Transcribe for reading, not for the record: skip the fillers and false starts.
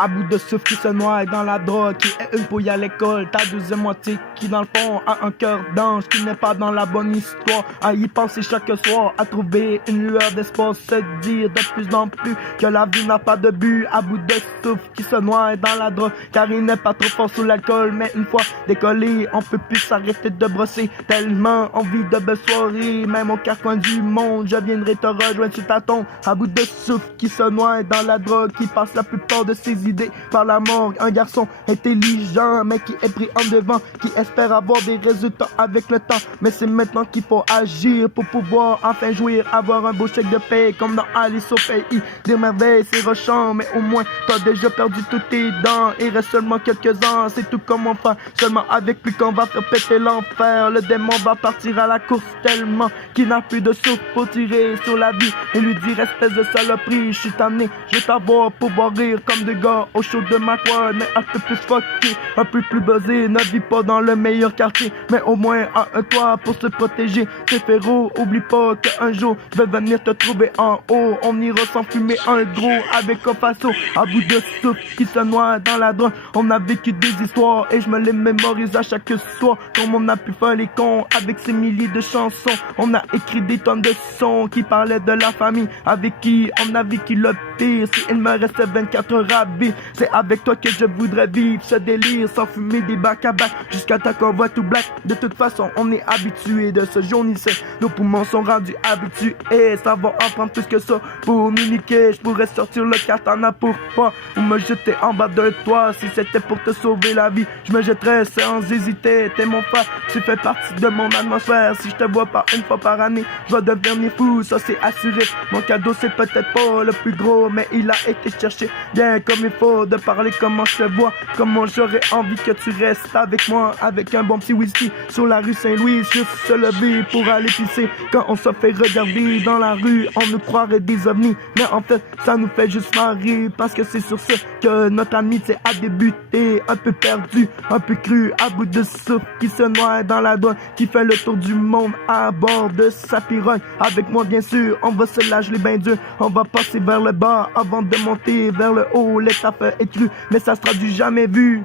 À bout de souffle qui se noie dans la drogue, qui est une pouille à l'école. Ta deuxième moitié qui dans le fond a un cœur d'ange, qui n'est pas dans la bonne histoire. À y penser chaque soir, à trouver une lueur d'espoir, se dire de plus en plus que la vie n'a pas de but. À bout de souffle qui se noie dans la drogue, car il n'est pas trop fort sous l'alcool. Mais une fois décollé, on peut plus s'arrêter de brosser. Tellement envie de belles soirées, même au carcoin du monde, je viendrai te rejoindre sur ta tombe. À bout de souffle qui se noie dans la drogue, qui passe la plupart de ses idées par la morgue. Un garçon intelligent mais qui est pris en devant, qui espère avoir des résultats avec le temps. Mais c'est maintenant qu'il faut agir pour pouvoir enfin jouir, avoir un beau chèque de paie comme dans Alice au pays des merveilles. C'est rochant mais au moins t'as déjà perdu toutes tes dents. Il reste seulement quelques ans, c'est tout comme on fait. Seulement avec lui qu'on va faire péter l'enfer. Le démon va partir à la course tellement qu'il n'a plus de souffle pour tirer sur la vie et lui dire espèce de saloperie, je suis tanné, je vais t'avoir pour boire rire comme des gars au chaud de ma coin, mais un peu plus fucké, un peu plus buzzé, ne vis pas dans le meilleur quartier, mais au moins a un toit pour se protéger. T'es féro, oublie pas qu'un jour je vais venir te trouver en haut. On ira s'enfumer un gros avec un faso, à bout de souffle qui se noie dans la drogue. On a vécu des histoires et je me les mémorise à chaque soir. Comme on a pu faire les cons avec ces milliers de chansons, on a écrit des tonnes de sons qui parlaient de la famille avec qui on a vécu le pire. Si il me restait 24 heures à vivre, c'est avec toi que je voudrais vivre ce délire sans fumer des bacs à bac jusqu'à temps qu'on voit tout black. De toute façon on est habitué de ce jaunisseur, nos poumons sont rendus habitués, ça va en prendre plus que ça pour nous niquer. Je pourrais sortir le katana pour pas ou me jeter en bas de toi. Si c'était pour te sauver la vie, je me jetterais sans hésiter. T'es mon frère, tu fais partie de mon atmosphère. Si je te vois pas une fois par année, je vais devenir fou, ça c'est assuré. Mon cadeau c'est peut-être pas le plus gros, mais il a été cherché bien comme il faut. De parler comment je te vois, comment j'aurais envie que tu restes avec moi, avec un bon petit whisky sur la rue Saint-Louis, juste se lever pour aller pisser. Quand on se fait regarder dans la rue, on nous croirait des ovnis, mais en fait ça nous fait juste marrer, parce que c'est sur ce que notre amitié a débuté. Un peu perdu, un peu cru, à bout de souffle qui se noie dans la douane, qui fait le tour du monde à bord de sa pirogue. Avec moi bien sûr, on va se lâcher les bains durs, on va passer vers le bas avant de monter vers le haut. L'étape est crue, mais ça sera du jamais vu.